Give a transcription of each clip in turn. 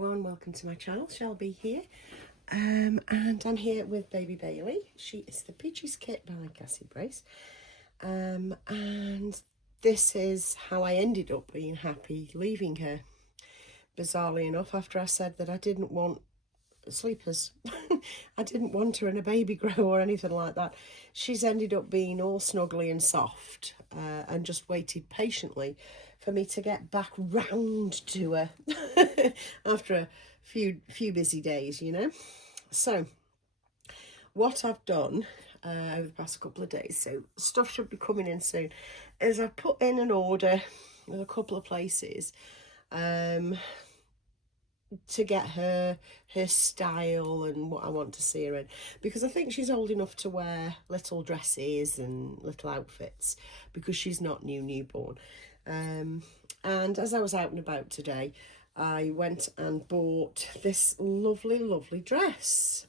everyone, welcome to my channel. Shelby here, and I'm here with baby Bailey. She is the Peaches Kit by Cassie Brace, and this is how I ended up being happy leaving her, bizarrely enough, after I said that I didn't want sleepers. I didn't want her in a baby grow or anything like that. She's ended up being all snuggly and soft, and just waited patiently for me to get back round to her after a few busy days, you know. So what I've done over the past couple of days, so stuff should be coming in soon, is I've put in an order with a couple of places to get her style and what I want to see her in, because I think she's old enough to wear little dresses and little outfits, because she's not newborn. And as I was out and about today, I went and bought this lovely dress.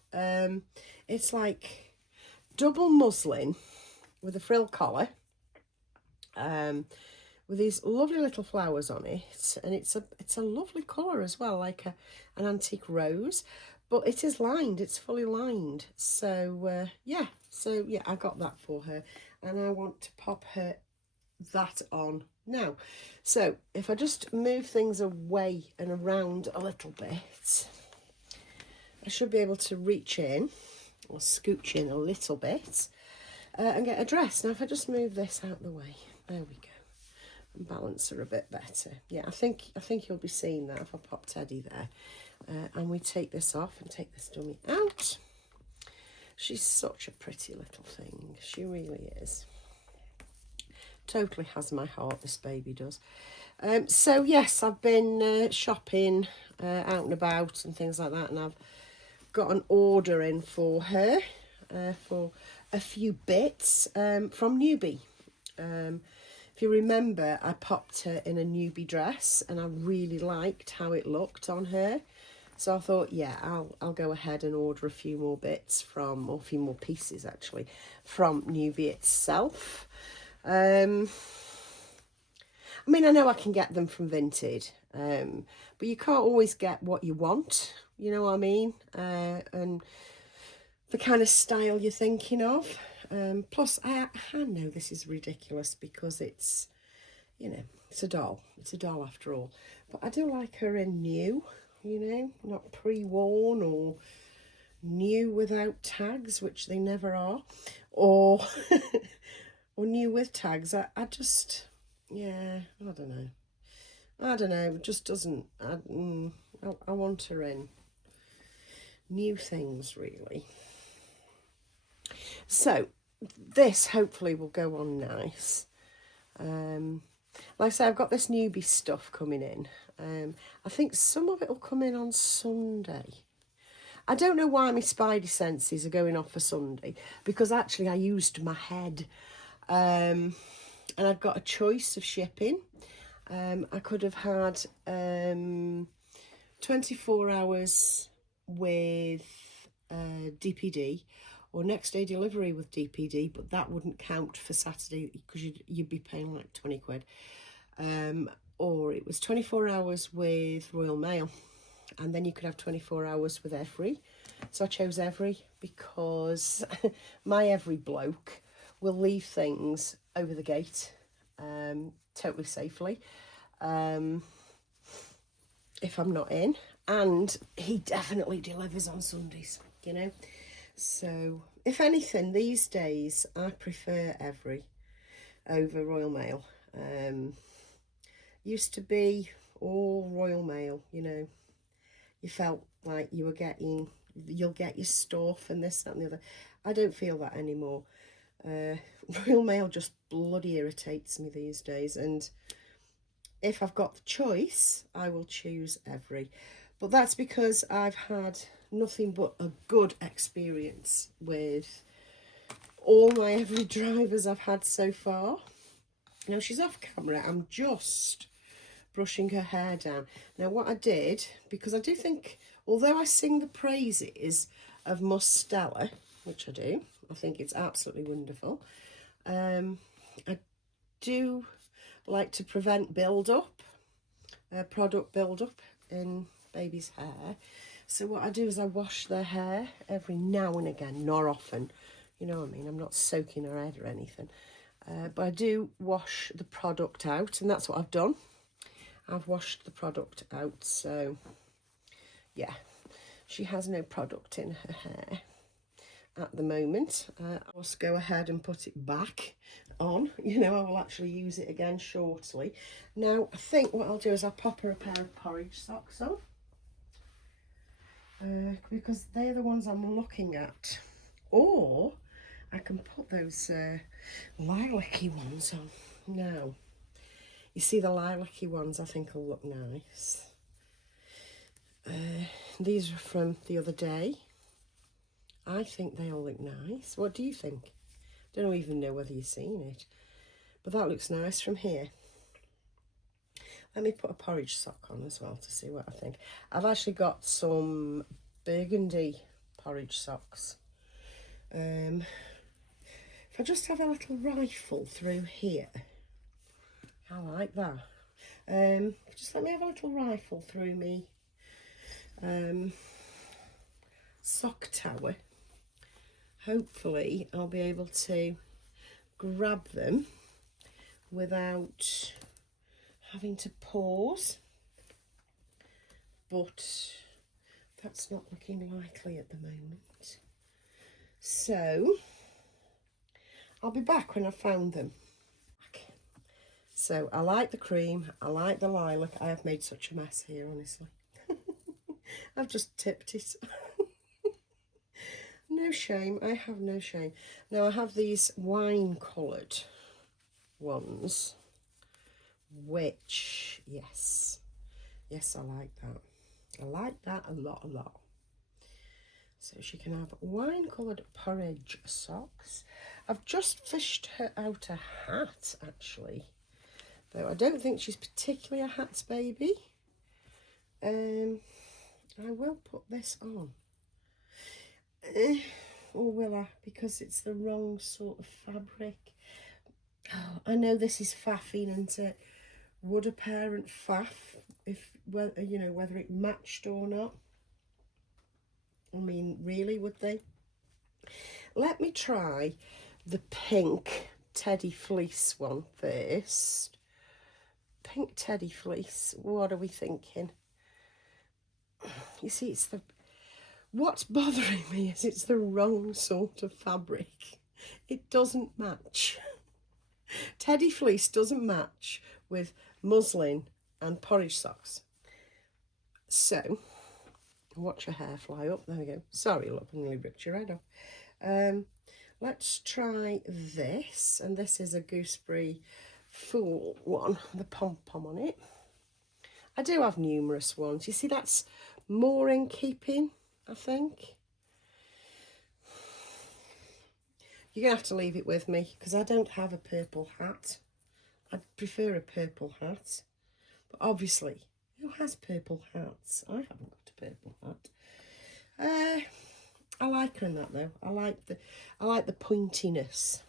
It's like double muslin with a frill collar, with these lovely little flowers on it, and it's a lovely colour as well, like an antique rose, but it is lined, it's fully lined. So yeah, I got that for her, and I want to pop her that on now. So if I just move things away and around a little bit, I should be able to reach in or scooch in a little bit and get a dress. Now if I just move this out the way, there we go, and balance her a bit better. Yeah, I think you'll be seeing that if I pop Teddy there, and we take this off and take this dummy out. She's such a pretty little thing, she really is. Totally has my heart, this baby does. So yes, I've been shopping out and about and things like that, and I've got an order in for her for a few bits from Newbie. If you remember, I popped her in a Newbie dress and I really liked how it looked on her. So I thought, yeah, I'll go ahead and order a few more bits from, or a few more pieces actually, from Newbie itself. I mean, I know I can get them from Vinted, but you can't always get what you want, you know what I mean, and the kind of style you're thinking of. Plus, I know this is ridiculous because it's, you know, it's a doll after all, but I do like her in new, you know, not pre-worn or new without tags, which they never are, or or new with tags. I just, yeah, I don't know, it just doesn't, I want her in new things, really. So this hopefully will go on nice. Like I say, I've got this Newbie stuff coming in. I think some of it will come in on Sunday. I don't know why my spidey senses are going off for Sunday, because actually I used my head. And I've got a choice of shipping. I could have had 24 hours with DPD, or next day delivery with DPD, but that wouldn't count for Saturday because you'd be paying like 20 quid. Or it was 24 hours with Royal Mail, and then you could have 24 hours with Every. So I chose Every because my Every bloke will leave things over the gate totally safely if I'm not in, and he definitely delivers on Sundays, you know. So if anything, these days I prefer Every over Royal Mail. Used to be all Royal Mail, you know, you felt like you were getting, you'll get your stuff and this, that and the other. I don't feel that anymore. Royal Mail just bloody irritates me these days, and if I've got the choice, I will choose Every. But that's because I've had nothing but a good experience with all my Every drivers I've had so far. Now she's off camera, I'm just brushing her hair down. Now what I did, because I do think, although I sing the praises of Mustela, which I do, I think it's absolutely wonderful, I do like to prevent build-up, product build-up in baby's hair. So what I do is I wash their hair every now and again, not often. You know what I mean? I'm not soaking her head or anything. But I do wash the product out, and that's what I've done. I've washed the product out, so yeah, she has no product in her hair at the moment. I'll just go ahead and put it back on. You know, I will actually use it again shortly. Now, I think what I'll do is I'll pop her a pair of porridge socks on. Because they're the ones I'm looking at. Or I can put those lilac-y ones on. Now, you see the lilac-y ones I think will look nice. These are from the other day. I think they all look nice. What do you think? Don't even know whether you've seen it. But that looks nice from here. Let me put a porridge sock on as well to see what I think. I've actually got some burgundy porridge socks. If I just have a little rifle through here. I like that. Just let me have a little rifle through me sock tower. Hopefully I'll be able to grab them without having to pause, but that's not looking likely at the moment. So I'll be back when I've found them. Okay. So I like the cream, I like the lilac. I have made such a mess here, honestly. I've just tipped it. No shame, I have no shame. Now I have these wine coloured ones, which, yes, I like that. I like that a lot. So she can have wine coloured porridge socks. I've just fished her out a hat, actually, though I don't think she's particularly a hat baby. I will put this on. Or will I? Because it's the wrong sort of fabric. Oh, I know this is faffing, isn't it? Would a parent faff if, well, you know, whether it matched or not? I mean, really, would they? Let me try the pink teddy fleece one first. Pink teddy fleece. What are we thinking? You see, it's the... What's bothering me is it's the wrong sort of fabric. It doesn't match. Teddy fleece doesn't match with muslin and porridge socks. So, watch your hair fly up. There we go. Sorry, look, I nearly ripped your head off. Let's try this. And this is a gooseberry fool one, the pom-pom on it. I do have numerous ones. You see, that's more in keeping, I think. You're going to have to leave it with me because I don't have a purple hat. I'd prefer a purple hat. But obviously, who has purple hats? I haven't got a purple hat. I like her in that though. I like the pointiness.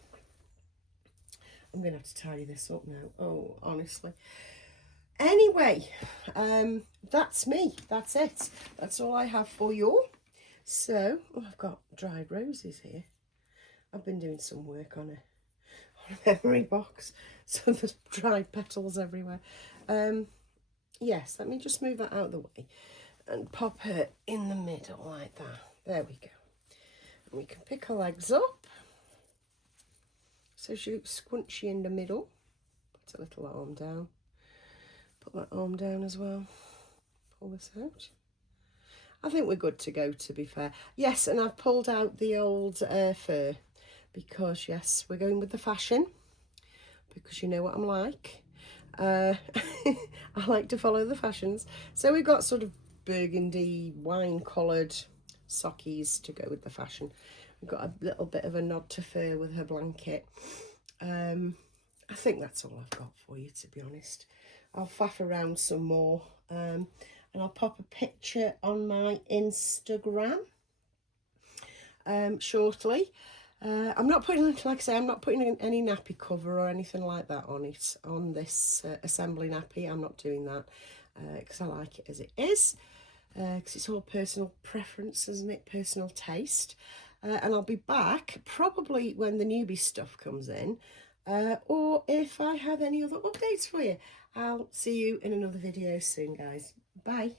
I'm going to have to tidy this up now. Oh, honestly. Anyway, that's me. That's it. That's all I have for you. So, oh, I've got dried roses here. I've been doing some work on a memory box, so there's dried petals everywhere. Yes, let me just move that out of the way and pop her in the middle like that. There we go. And we can pick her legs up. So she looks squunchy in the middle. Put a little arm down. Put that arm down as well. Pull this out. I think we're good to go, to be fair. Yes, and I've pulled out the old fur because, yes, we're going with the fashion because you know what I'm like. I like to follow the fashions. So we've got sort of burgundy, wine-coloured sockies to go with the fashion. We've got a little bit of a nod to fur with her blanket. I think that's all I've got for you, to be honest. I'll faff around some more and I'll pop a picture on my Instagram shortly. I'm not putting, like I say, I'm not putting any nappy cover or anything like that on it, on this assembly nappy. I'm not doing that because I like it as it is. because it's all personal preference, isn't it? Personal taste. And I'll be back probably when the newbie stuff comes in, or if I have any other updates for you. I'll see you in another video soon, guys. Bye.